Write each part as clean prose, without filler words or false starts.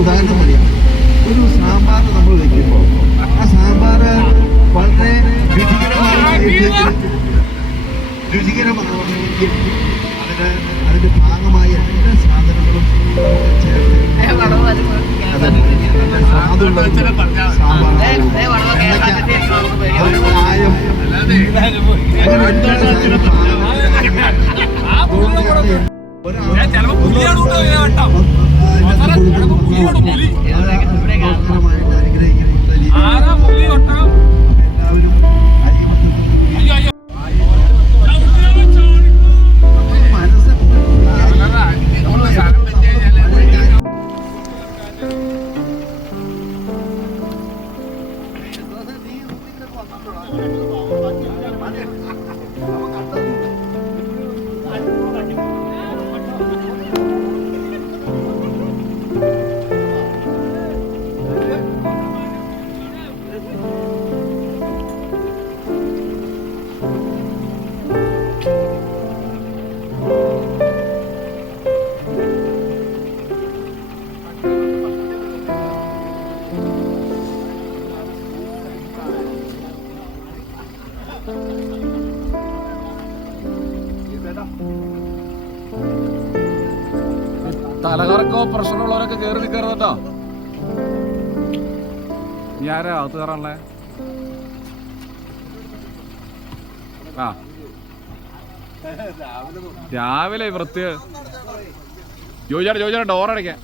ഉദാഹരണം പറയാം. ഒരു സാമ്പാർ നമ്മൾ വെക്കുമ്പോൾ ആ സാമ്പാർ വളരെ രുചികരമാണെങ്കിൽ അതിന്റെ ഭാഗമായ എല്ലാ സാധനങ്ങളും ചേർത്ത് സ്വാദുള്ള സാമ്പാർ കായം തലകറക്കോ പ്രശ്നമുള്ളവരൊക്കെ കയറി നിൽക്കരുത് കേട്ടോ. ഇനി ആരാ അകത്ത് കയറാനുള്ളേ? ആ രാവിലെ പ്രത്യേക ചോദിച്ചാട്ടെ ഡോറടയ്ക്കാൻ.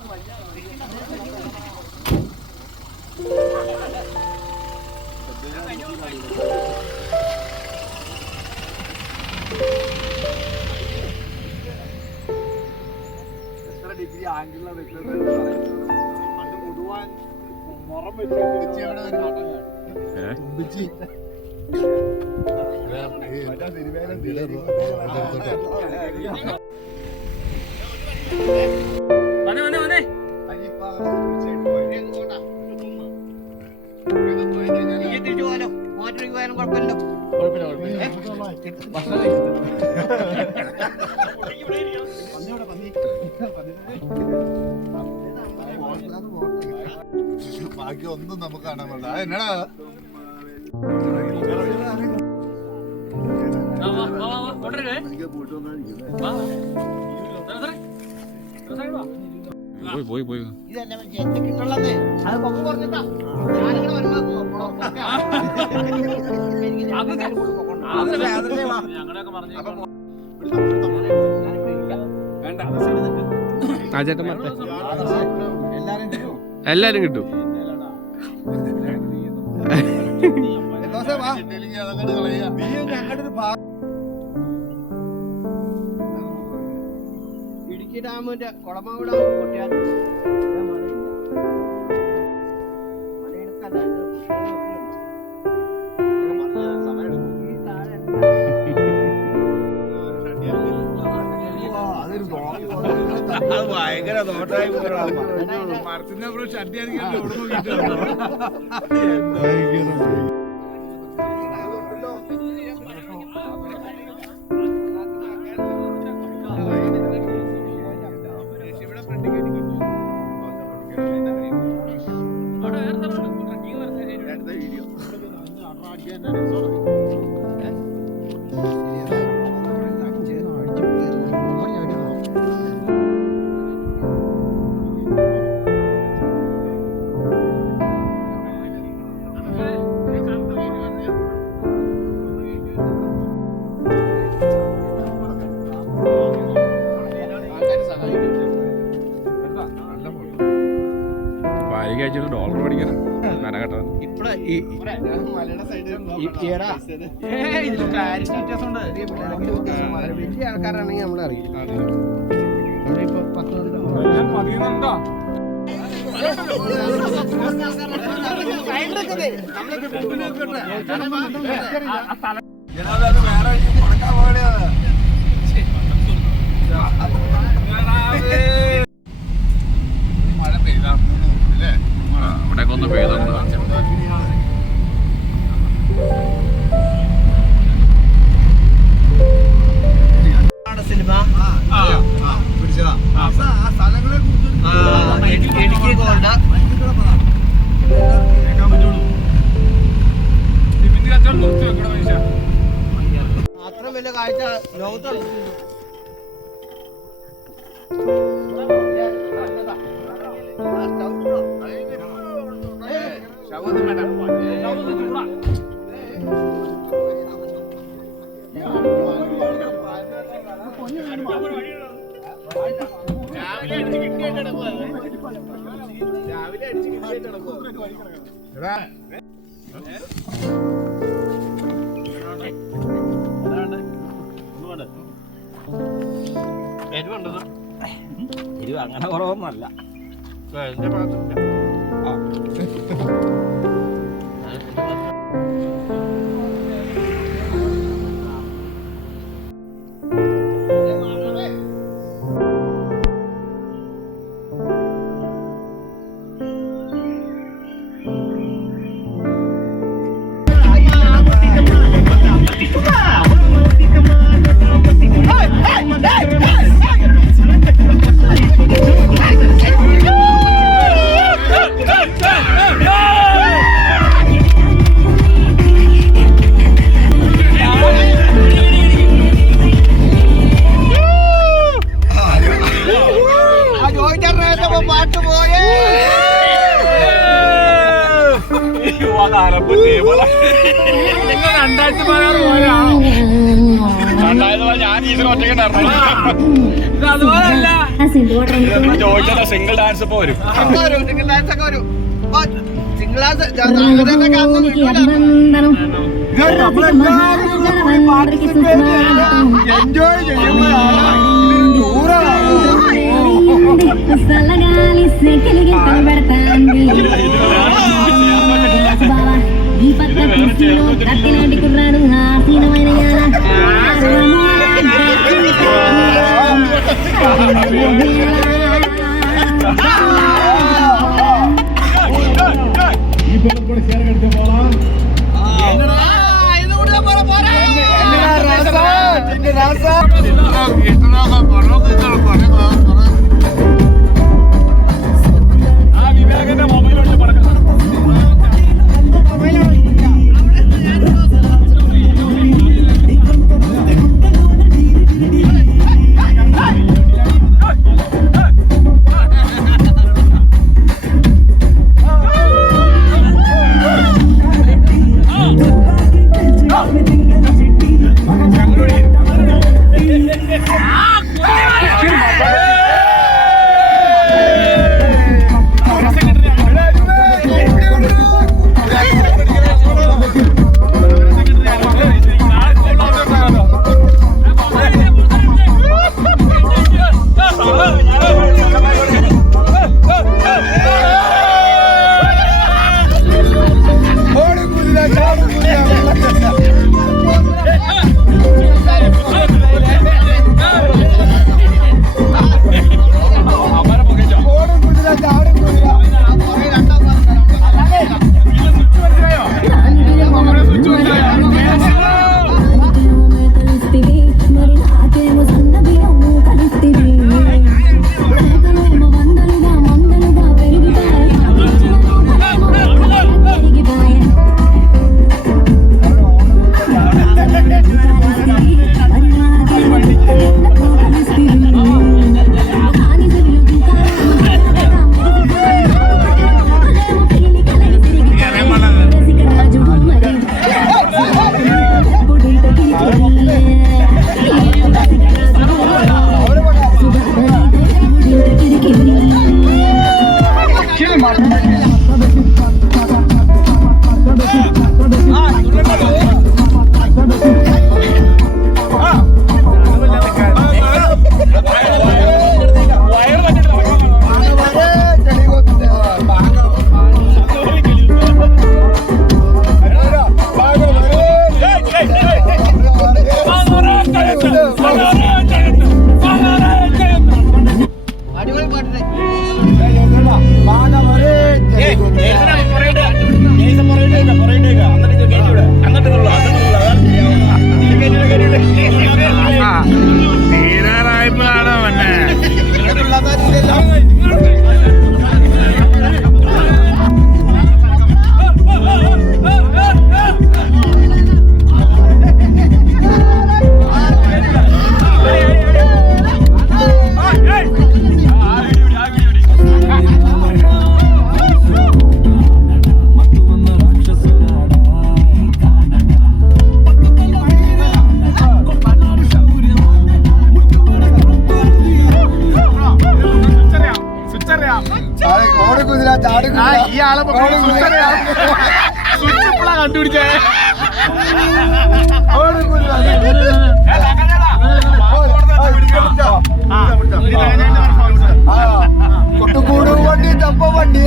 ബാക്കി ഒന്നും നമുക്ക് കാണാൻ പറ്റില്ല. എന്നടാ പോയി എല്ലാരും കിട്ടും. ഇടുക്കി ഡാമിന്റെ കുളമാവ് ഡാം പൊട്ടിയാൽ ഭയങ്കര തോട്ടായി മരത്തിന്റെ ഷഡ്ഡി കാണിക്കണം കേട്ടോ. മലയുടെ സൈഡ് വലിയ ആൾക്കാരാണെങ്കിൽ നമ്മളറിയും. നമ്മളിപ്പോ 10 ഇവിടെയൊക്കെ ഒന്ന് പെയ്തുണ്ട്. സിനിമ ഇടുക്കി ഗോൾഡ് അത്ര വലിയ കാഴ്ച ലോകത്തുള്ള എരിവ് അങ്ങനെ കുറവൊന്നുമല്ല. പാട്ട് പോയേ നിങ്ങൾ 2016 പോലെയാണോ? 2016 ഞാൻ ഈശ്വരൻ ഒറ്റയ്ക്കുണ്ടായിരുന്നു. ഇത് അതുപോലല്ല. ചോദിച്ചാൽ സിംഗിൾ ഡാൻസ് ഇപ്പൊ വരും. സിംഗിൾ ഡാൻസ് ഒക്കെ വരും. സിംഗിൾ ഡാൻസ് എൻജോയ് വിവേകന്റെ മൊബൈലുണ്ട് പടക്കം. കണ്ടുപിടിച്ചേ കൊട്ടുകൂട് വണ്ടി തപ്പ വണ്ടി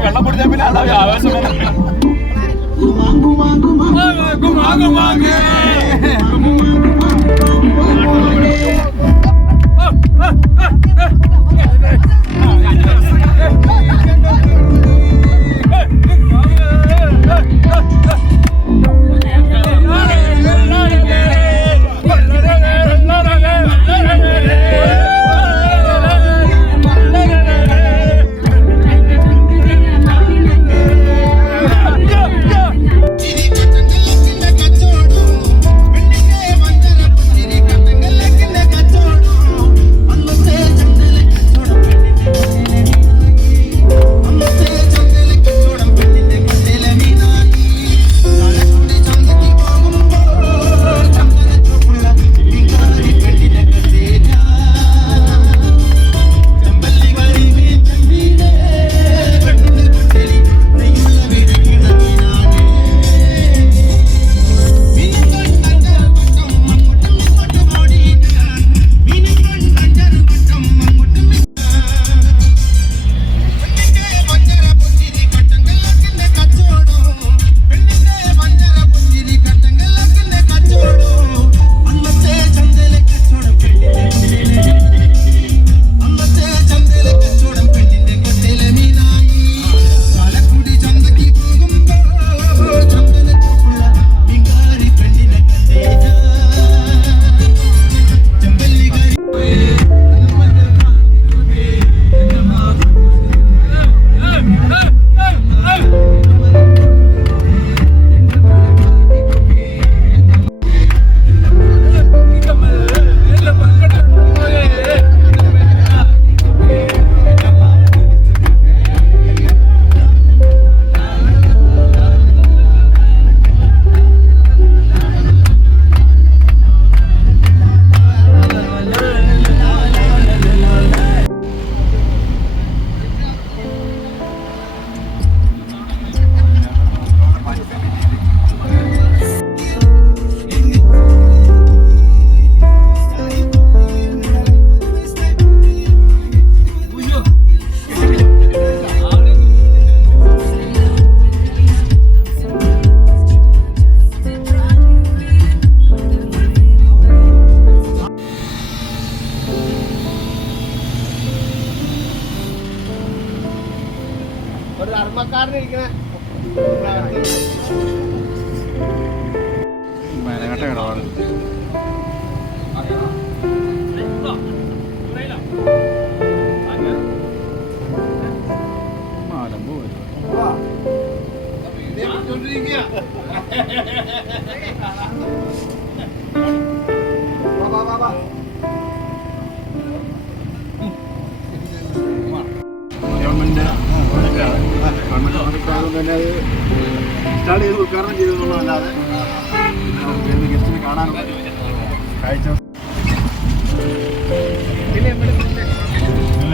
വെള്ളം പൊടിച്ചാൽ പിന്നെ ആവേശം ഒരു ധർമ്മക്കാരനിരിക്കണ തന്നെ അത് ഇൻസ്റ്റാൾ ചെയ്ത് ഉദ്ഘാടനം ചെയ്തെന്നുള്ളതല്ലാതെ ഗസ്റ്റിന് കാണാൻ കാഴ്ച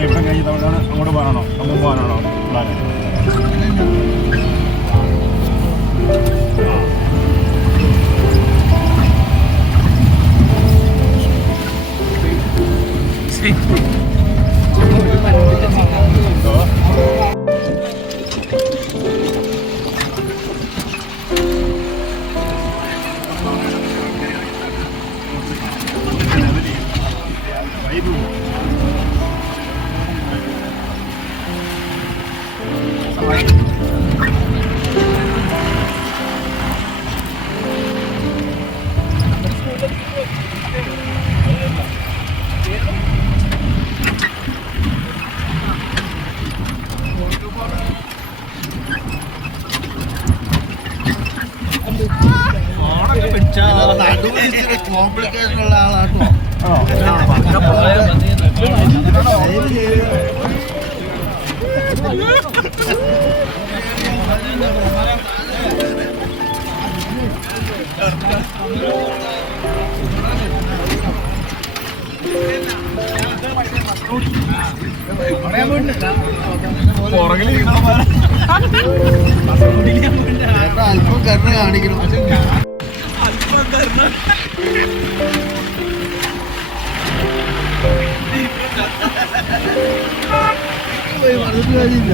ഇപ്പം കഴിഞ്ഞ തവണ അങ്ങോട്ട് പോകാനാണോ നമ്മൾ പോകാനാണോ പ്ലാൻ? കോംപ്ലിക്കേഷൻ ഉള്ള ആളാട്ടോ. അല്പം കരുണ കാണിക്കണം. പറഞ്ഞിട്ട് കാര്യമില്ല.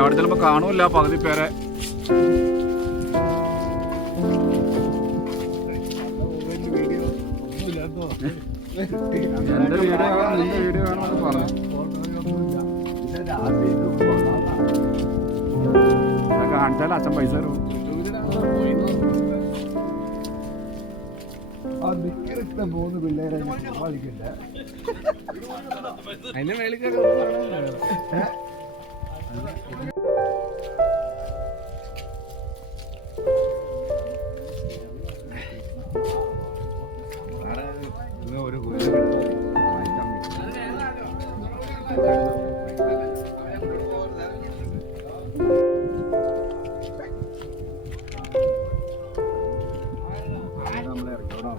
അവിടെ ചിലപ്പോ കാണൂല്ല പകുതി പേരെ. എന്റെ വീഡിയോ നിന്റെ വീഡിയോ വേണമെന്നൊക്കെ പറഞ്ഞു. കാണിച്ചാൽ അച്ഛൻ പൈസ തരും. മൂന്ന് പിള്ളേരെ സമ്പാദിക്കില്ല. അതിന്റെ മേളിൽ ഒരു നമ്മളെ ഇറക്കണം.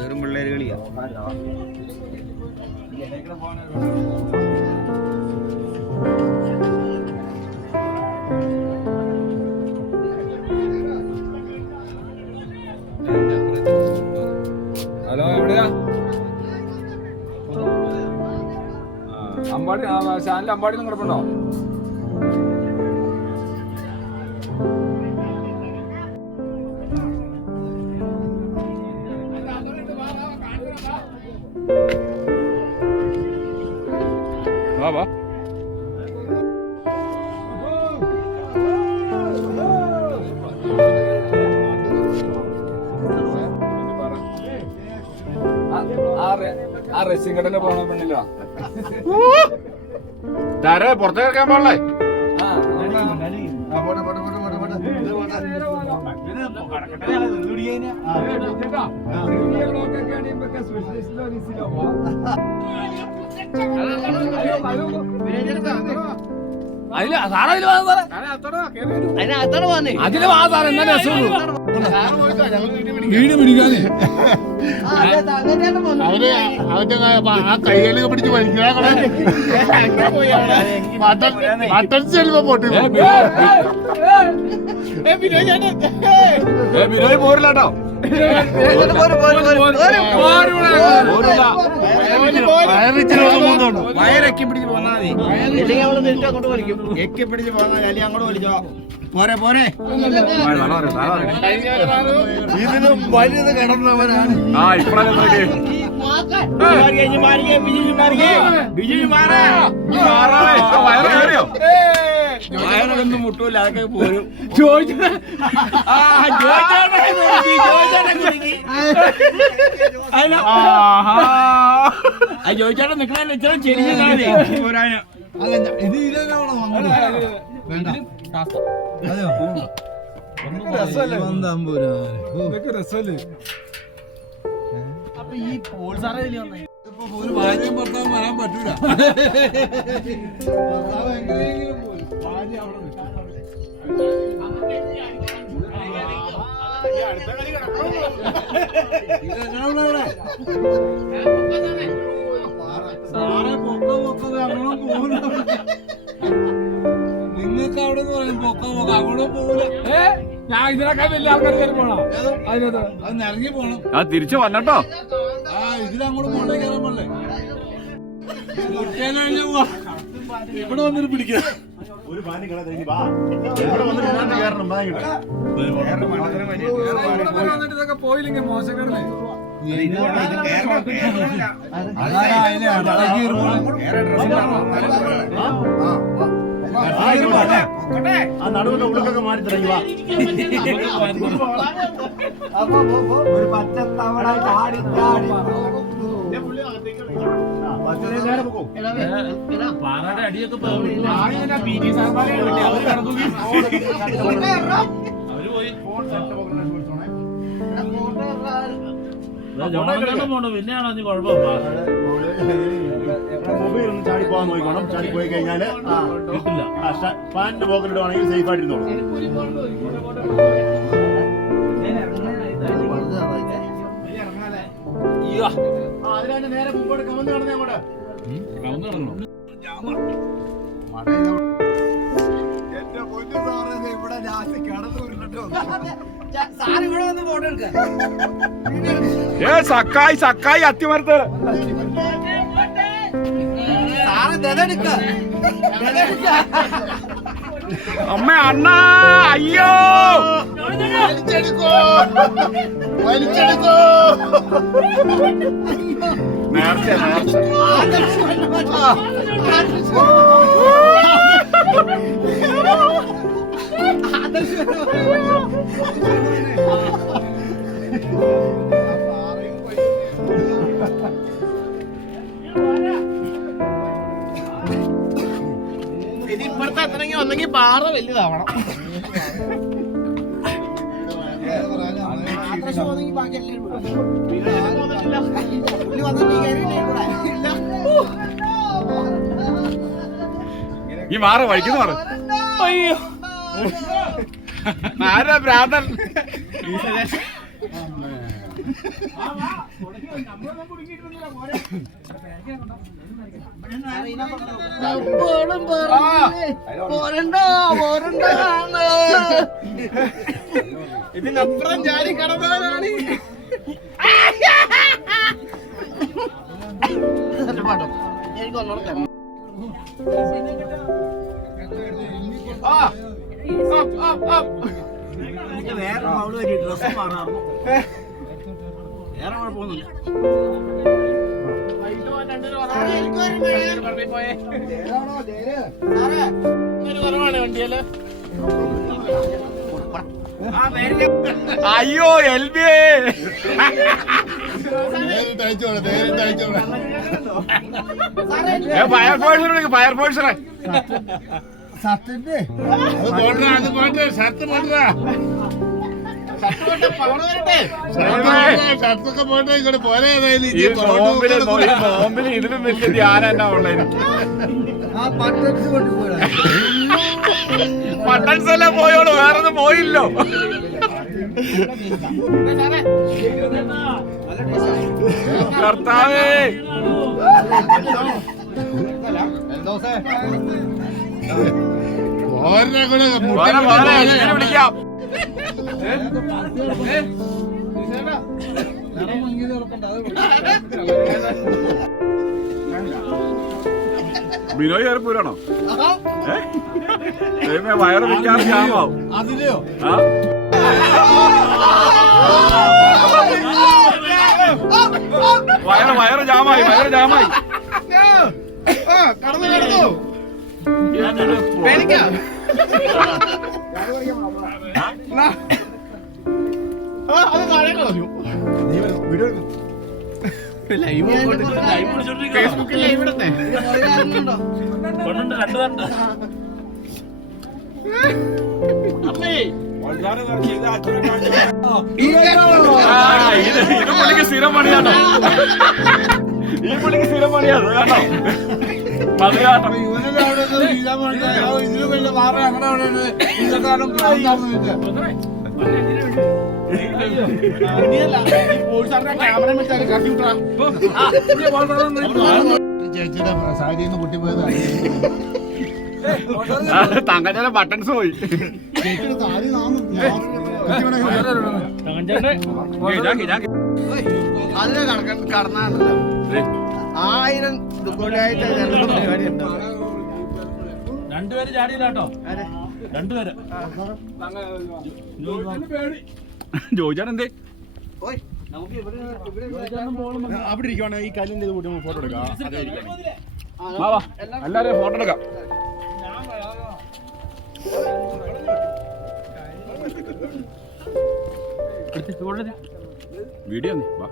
വെറും പിള്ളേര് കളിയാ. അമ്പാടി ഷാനിൽ അമ്പാടി കിടപ്പുണ്ടോ? വാ വാ. ആ റേസിംഗ് കടലിൽ പോണ പെണ്ണില്ല താരെ പുറത്തേക്ക് ഇറക്കാൻ പാടില്ലേ? അതില് വാ സാറേ, എന്നാ രസമുള്ളൂ വീട് പിടിക്കാന്. അവര് അവന്റെ ആ കൈകളിൽ പിടിച്ച് മട്ടൺ ചെല്ലുമ്പോ പൊട്ടി ബിനോയ് പോരില്ലാട്ടോ. വയറെക്കി പിടിച്ച് പോന്നാ മതി, അങ്ങോട്ട് വലിക്കും. എക്കി പിടിച്ച് പോന്നാ അല്ലെങ്കിൽ അങ്ങോട്ട് വലിച്ചോ. പോരെ പോരെ, ഇതിലും വലുത് കിടന്നവനാണ്. ആ ഇപ്പഴല്ലേ വയറൊന്നും മുട്ടൂല, അതൊക്കെ പോരും. ചോദിച്ചാട്ടെ നിക്കണ ഇച്ചിരി ചെരിഞ്ഞാ പോരാന്. ഇത് ഇതിലെല്ലാം വേണ്ട രസല്ലേ? അപ്പൊ ഈ പോൾ സാറേ ഇതിൽ വന്നേ ഒരു ഭാര്യയും ഭർത്താവും വരാൻ പറ്റൂല. ഭർത്താവ് എങ്ങനെയെങ്കിലും പോയി ഭാര്യ അവിടെ നിങ്ങൾക്ക് അവിടെ പൊക്കം അങ്ങോട്ട് പോകൂല. ഞാൻ ഇതിനൊക്കെ വലിയ ആൾക്കാർ കയറി പോണോ? അതിനകത്ത് അത് ഇറങ്ങി പോണം. ആ തിരിച്ചു വന്നട്ടോ. ആ ഇതിലങ്ങോട്ട് മുകളിലേക്ക് കയറാൻ പാടില്ലേ? പോവാ ഇവിടെ വന്നിട്ട് പിടിക്കുക. ഒരു പാനി കയറണം. ഇതൊക്കെ പോയില്ലെങ്കിൽ മോശക്കാരല്ലേ? ആ നടുവിന്റെ ഉള്ളിലൊക്കെ മാറി തുടങ്ങി. വാ ഒരു പച്ചത്തവണ ചാടി ചാടി പാറയുടെ അടിയൊക്കെ പോയി. പിന്നെയാണോ നീ കുഴപ്പം? മൊബൈൽ ഒന്ന് ചാടി പോകാൻ നോക്കണം. ചാടി പോയി കഴിഞ്ഞാല് കിട്ടില്ല. പാനിന്റെ പോക്കറ്റിടുവാണെങ്കിൽ സേഫ് ആയിട്ടിരുന്നോളൂ. അതിനെ നേരെ മുമ്പോട്ട് കമന്ന് നടന്നേ അങ്ങോട്ട്. എന്റെ പൊന്നു സാറേ, ഇവിടെ ജാസ്തി കിടന്നു സാർ ഇവിടെ വന്ന് ഫോട്ടോ എടുക്ക. സക്കായി സക്കായി അത്തിമരത്ത് സാറ് ദതെടുക്ക. അമ്മ അണ്ണ അയ്യോ വലിച്ചെടുക്കോ വലിച്ചെടുക്കോ. നേരത്തെ ഇനി ഇപ്പഴത്തെ എത്തണമെങ്കിൽ ഒന്നെങ്കിൽ പാറ വലുതാവണം. ബാക്കി ഈ മാറ വഴിക്കുന്നു മാറ. അയ്യോ ആരാ ഭ്രാന്തൻ? ഇതിനപ്പുറം ചാടി കടന്നവനാണ്. പാട്ടോ എനിക്ക് ഒന്നോടെ വേറെ അവള് വരി ഡ്രസ് മാറാറുന്നു. വേറെ കുഴപ്പമൊന്നുമില്ല. അയ്യോ എൽബി ഫയർഫോഴ്സിനെ ഫയർഫോഴ്സിനെ സത്യന്റെ നോമ്പില് ഇതിലും വലിയ ധ്യാനം എന്നാ ഉള്ളത്. ആ ബട്ടൺസ് കൊണ്ടുപോയി ബട്ടൺസ് എല്ലാം പോയോളൂ, വേറൊന്നും പോയില്ലോ. കർത്താവേ വിളിക്കാം. ബിനോയ് കയറി പോരാണോ? വയറ് വിൽക്കാൻ ജാമാവും. അതിലെയോ വയറ് ജാമായി, വയറ് ജാമായി. കടന്നു കടന്നു പേടിക്കാം. അത് താഴെ കളഞ്ഞു. ഫേസ്ബുക്കിൽ ലൈവ് ഇടട്ടെ. ഇത് പുള്ളിക്ക് സ്ഥിരം പണിയാണോ? ഈ പുള്ളിക്ക് സ്ഥിരം പണിയാണ് കേട്ടോ. മതിയാട്ടോ. ഇതിലും വലിയ മാറ അങ്ങനെ ഇന്നക്കാലം ചേച്ചിയുടെ സാരിന്ന് പൊട്ടിപ്പോയതാണ്. തങ്കച്ചന്റെ ബട്ടൺസ് പോയി. ചേച്ചിയുടെ സാരി അതിനെ കടന്നാണല്ലോ 1000 ദുഃഖായിട്ട് പരിപാടി ഉണ്ടാവും. രണ്ടുപേര് ചാടിയില്ലാട്ടോ, രണ്ടുപേര്. ജോയിച്ചാൻ എന്തേ ഓയ് നമുക്ക് ഇവിടെ അവിടെ ഇരിക്കുവാണ്. ഈ കല്ലിന്റെ ഇത് കൂട്ടി ഫോട്ടോ എടുക്കാം. എല്ലാരും ഫോട്ടോ എടുക്കാം. വീഡിയോ വാ.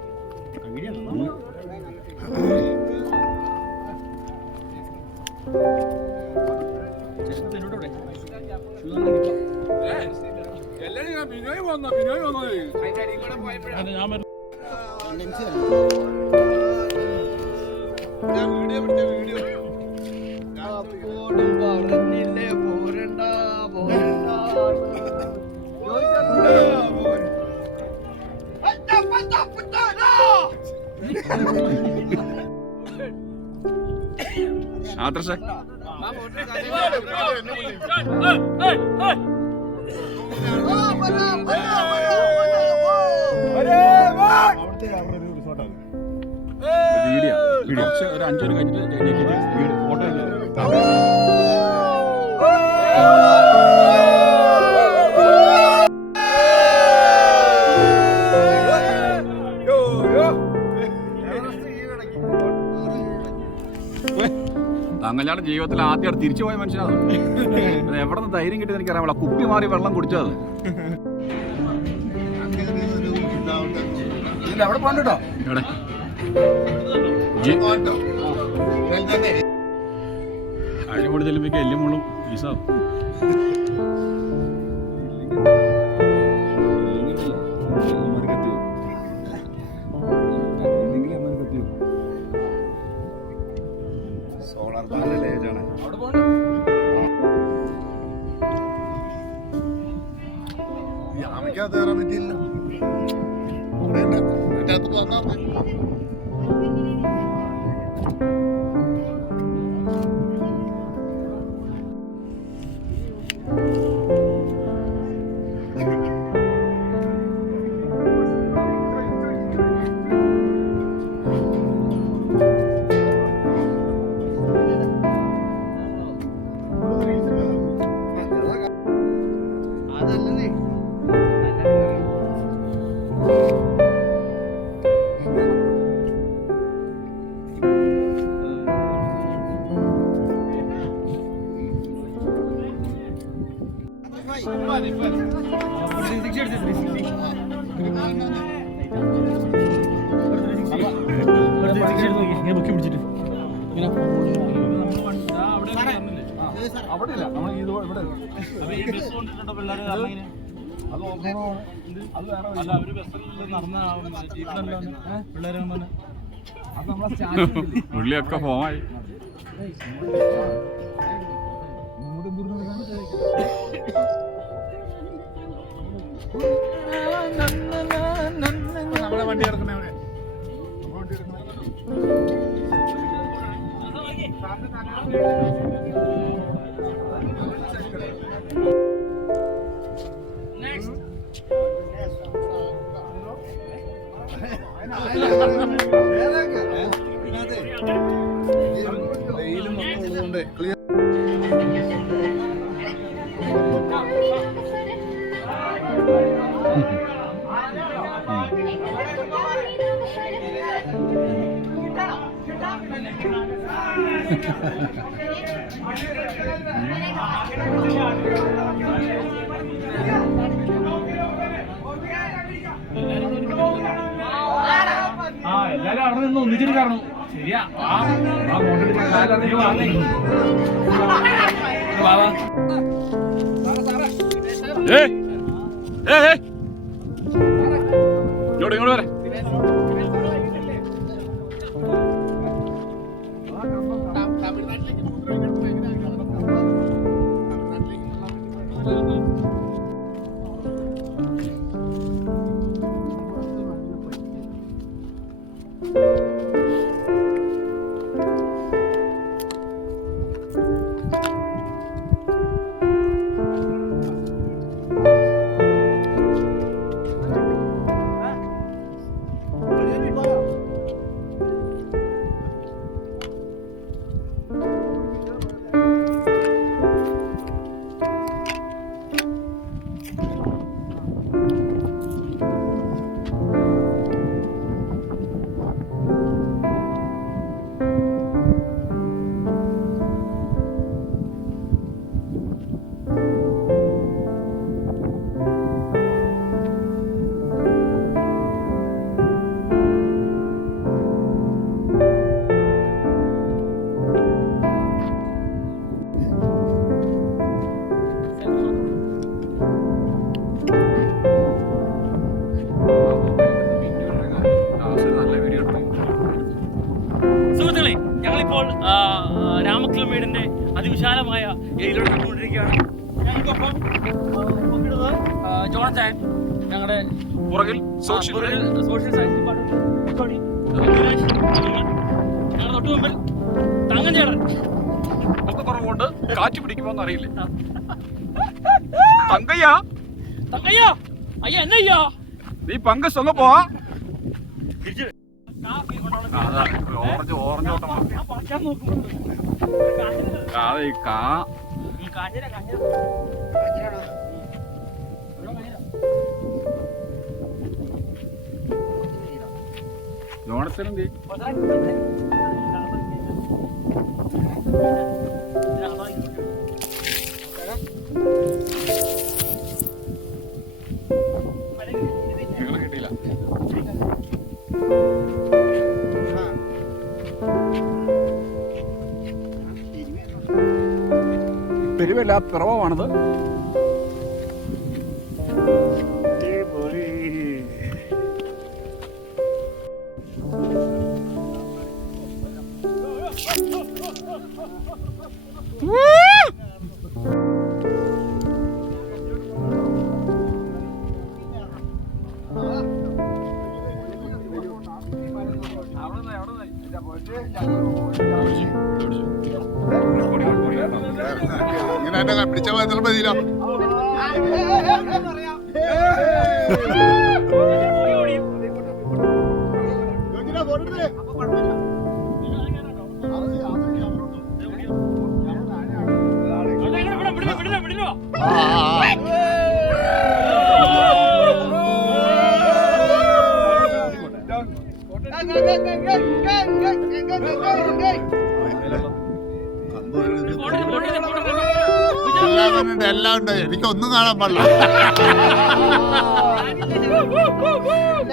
ബിനോയ് വന്നോ, ബിനോയ് വന്നോ. അപ്പോഴും പറഞ്ഞില്ലേ പോരണ്ട പോരണ്ട. ആദർശ വീഡിയോ ഒരു 5 മിനിറ്റ് കഴിഞ്ഞിട്ട് ഫോട്ടോ തങ്ങഞ്ഞാട് ജീവിതത്തിൽ ആദ്യം തിരിച്ചു പോയ മനുഷ്യനാണ്. എവിടെ നിന്ന് ധൈര്യം കിട്ടിയെന്ന് എനിക്കറിയാമല്ല. കുപ്പി മാറി വെള്ളം കുടിച്ചത്. അവിടെ പോകണ്ടോ? എവിടെ അഴിമുടി ചെല്ലുമ്പോ എല്ലും മുള്ളും ഈസാവും. Solar panel ഏജാണ്. യാമിക്കകത്ത് കയറാൻ പറ്റിയില്ല. അതിനകത്ത് വന്നാ അവിടെ ഇല്ല നമ്മൾ ഇത് ഇവിടെ ഉള്ളിയൊക്കെ ഫോമായി നമ്മളെ വണ്ടി കിടക്കണേ അവിടെ വെയിലും ഉള്ളതുകൊണ്ട് ക്ലിയർ എല്ലാരും അവിടെ നിന്ന് ഒന്നിച്ചിട്ട് കാണും ശരിയാ ഇങ്ങോട്ട് ഇങ്ങോട്ട് വരെ സുഹൃത്തുക്കളെ, ഞങ്ങളിപ്പോൾ രാമക്കിളമേടിന്റെ അതിവിശാലമായ ഏരിയയിലൂടെ നടന്നുകൊണ്ടിരിക്കുകയാണ്. ഞങ്ങൾക്കൊപ്പം പങ്കിടുന്നത് ജോണത്താൻ, ഞങ്ങളുടെ പുറകിൽ സോഷ്യൽ സയൻസ് ഡിപ്പാർട്ട്മെന്റ്, ഞങ്ങളുടെ തൊട്ടു മുമ്പിൽ തങ്ങഞ്ചേടൻ. ഒക്കെ കുറവുകൊണ്ട് കാറ്റ് പിടിക്കുമോന്ന് അറിയില്ല. തങ്കയ്യ തങ്കയ്യോ, അയ്യ എന്നയ്യോ, നീ പങ്കസ് ഒന്ന് പോവാ. ഓറഞ്ച് ഓട്ടം ഞാൻ പറിക്കാൻ നോക്കുന്നുണ്ട്. അതെ കാ കാഞ്ഞിര ജോണത്തിനെന്തി ഞങ്ങളെ കിട്ടിയില്ല. പെരുവല്ല പിറവാണത്. ഇങ്ങനെ പിടിച്ച മാത്രം മതിയില്ല. എല്ലാം ഉണ്ട്, എനിക്കൊന്നും കാണാൻ പാടില്ല.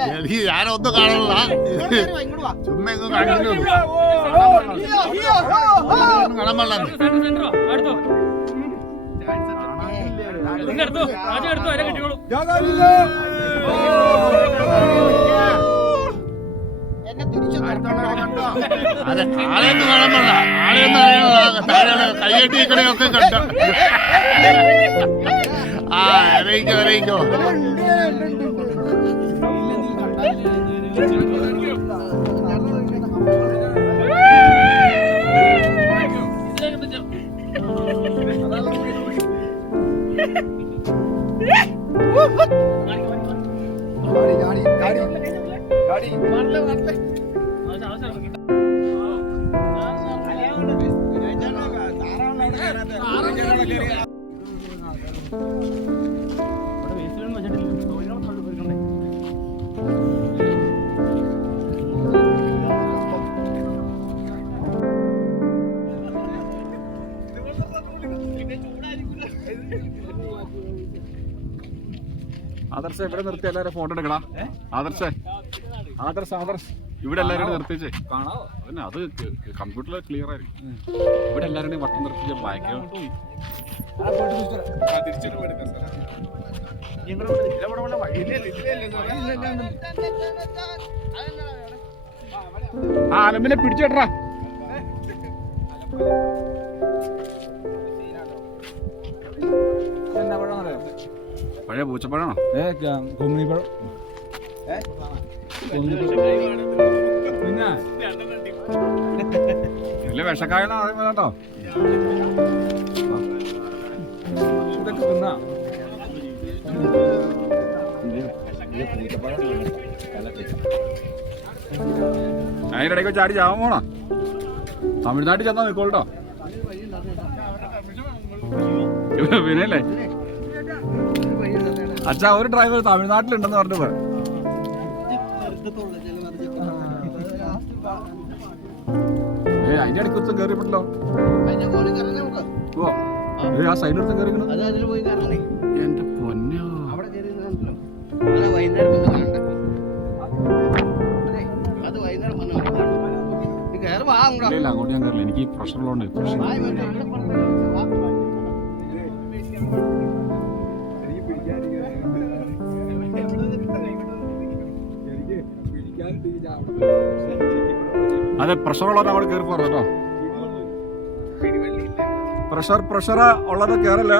എനിക്ക് ഞാനൊന്നും കാണുന്നില്ല. ചുമ്മാ ഇങ്ങ് കാണിക്കുന്നു. കാണാൻ പാടില്ല. സെന്ററോ അടുത്തോ നിങ്ങൾ എടുത്തോ ആദ്യം എടുത്തോ അതിനെ കിട്ടിക്കോളൂ. അതെ, ആളെയൊന്നും കാണാൻ പാടില്ല. ആളെയൊന്നും അറിയണല്ലോ. കൈയട്ടിക്കടയൊക്കെ കണ്ടോ. ആ അറിയിക്കോ അറിയിക്കോ. ആദർശ ഇവിടെ നിർത്തി എല്ലാവരും ഫോട്ടോ എടുക്കടാ. ആദർശ ഇവിടെ എല്ലാവരും നിർത്തിച്ചേ കാണാ. അതന്നെ അത് കമ്പ്യൂട്ടറിൽ ക്ലിയർ ആയിരിക്കും. ഇവിടെ എല്ലാവരും വട്ടം നിർത്തിച്ച ബാക്ക് ആ അലമ്പിനെ പിടിച്ചേട്ടാ. പഴയ പൂച്ചപ്പഴാണോ? കൊങ്ങിപ്പഴം. പിന്നെ വലിയ വിഷക്കായെന്നാ കേട്ടോ. ഇതൊക്കെ തിന്നാ. അതിനിടയ്ക്ക് ചാടി ചാവാൻ പോണോ? തമിഴ്നാട്ടിൽ ചെന്നാ നിക്കോളട്ടോ. പിന്നെയല്ലേ അച്ഛാ ഒരു ഡ്രൈവർ തമിഴ്നാട്ടിലുണ്ടെന്ന് പറഞ്ഞത്. അതിന്റെ ഇടയ്ക്ക് ഒരുത്തം കയറിയപ്പെട്ടല്ലോ. ആ സൈഡിലൊരുത്തം കയറിക്കണോ? എന്റെ പൊന്നോ. ഇല്ല അങ്ങോട്ട് ഞാൻ കയറില്ല. എനിക്ക് പ്രഷറുള്ളതുകൊണ്ട് അതെ പ്രഷറുള്ളവരെ അവിടെ കയറി പോറ കേട്ടോ. പ്രഷർ ഉള്ളത് കയറല്ല.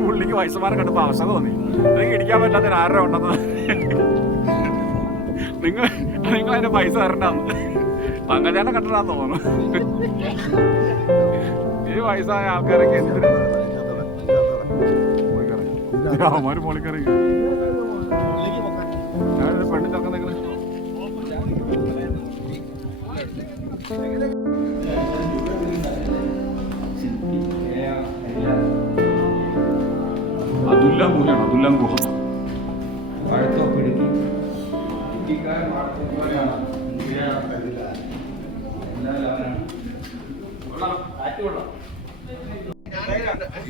പുള്ളിക്ക് വയസ്സന്മാരെ കണ്ടപ്പോ അവസ്ഥ തോന്നി. നിങ്ങൾക്ക് ഇടിക്കാൻ പറ്റാത്ത ആരുടെ ഉണ്ടെന്ന്. നിങ്ങൾ അതിന്റെ പൈസ തരണ്ടാന്ന് പങ്കജാനെ കണ്ടിട്ടാന്ന് തോന്നുന്നു. ഈ വയസ്സായ ആൾക്കാരൊക്കെ എന്തിനു അവന്മാര് പൊളിക്കറി ഞാനൊരു പെണ്ണി തക്കം നിങ്ങള് അതുല്ലാം ഗുഹയാണ്. അതുല്ലാം ഗുഹ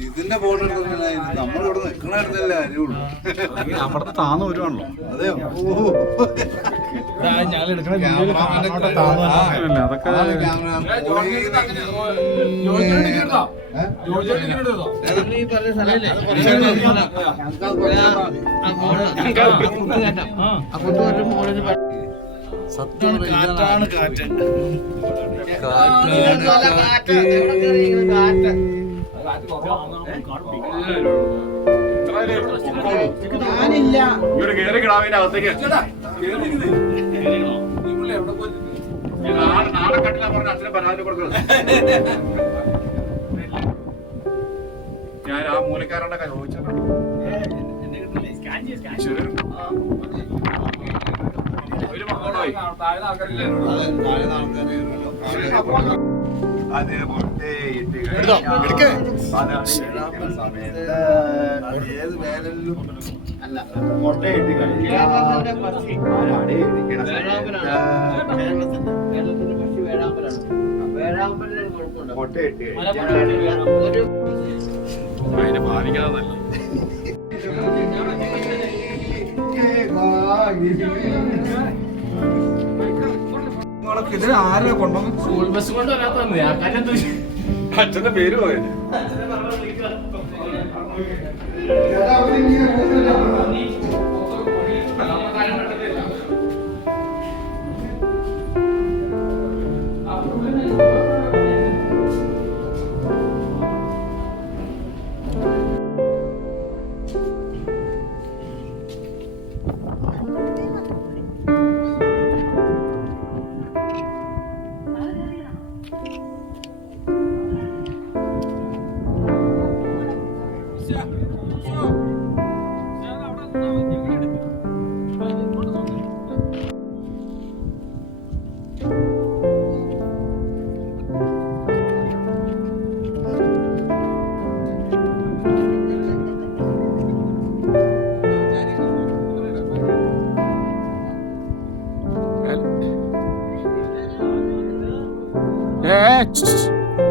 ഇതിന്റെ ഫോട്ടോ നമ്മളിവിടെ നിൽക്കണല്ലേ അറിയുള്ളൂ. അവിടുത്തെ താന്ന് വരുവാണല്ലോ. അതെയോ? അതൊക്കെ സത്യം കാറ്റാണ് കാറ്റ്. ഇങ്ങോട്ട് കേറി കിടാവിന്റെ അകത്തേക്ക് നാളെ കണ്ടില്ല പറഞ്ഞ അച്ഛനെ പരാതി കൊടുക്കുന്നത്. ഞാൻ ആ മൂലക്കാരന്റെ ചോദിച്ചത് ഒരു മകളായി ഏത് വേനലിലും അതിനെ ബാധിക്കാതല്ല. ഇതിന് ആരാ കൊണ്ടുവന്ന് സ്കൂൾ ബസ് കൊണ്ട് വരാത്ത അച്ഛന്റെ പേര് പോയത്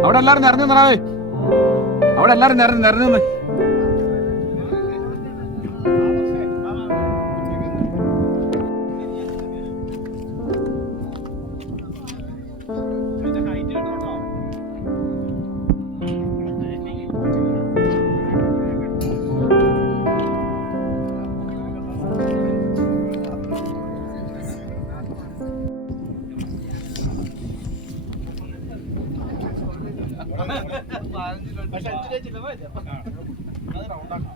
അവിടെ എല്ലാരും നിറഞ്ഞു നിറവേ. അവിടെ എല്ലാരും നിറഞ്ഞു നിന്ന് പക്ഷെ 5 രൂപ ചില്ലറ ഇല്ല. അത് റൗണ്ടാക്കാം.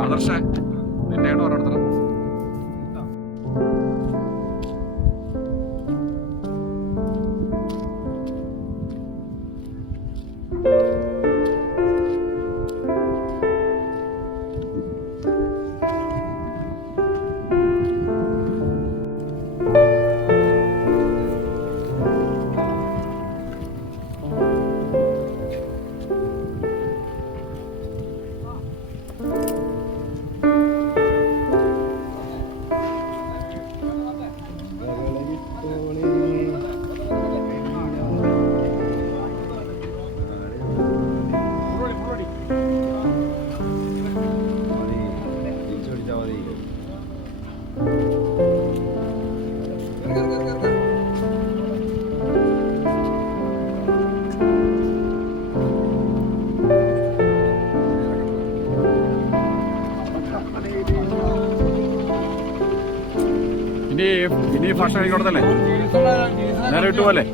ആദർശ നിന്റെ ഓരോരുത്തരും ഇനി ഭക്ഷണം കഴിക്കണത്തല്ലേ നേരെ വിട്ടുപോലെ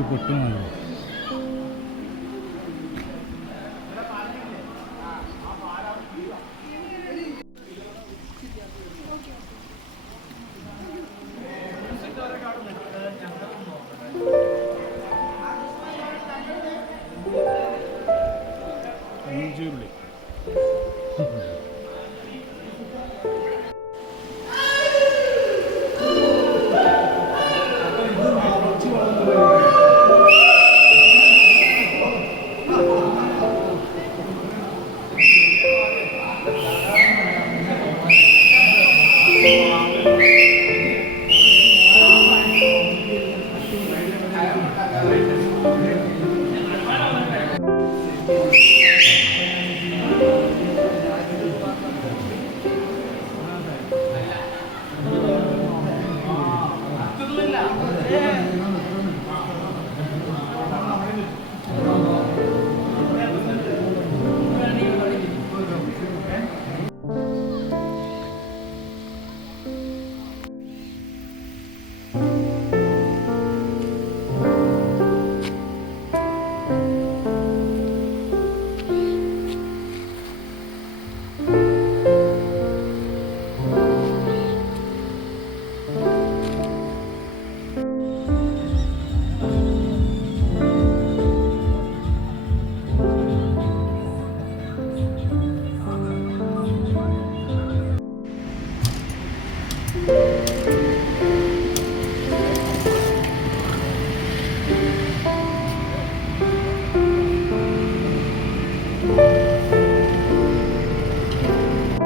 ഒരു പൊട്ടും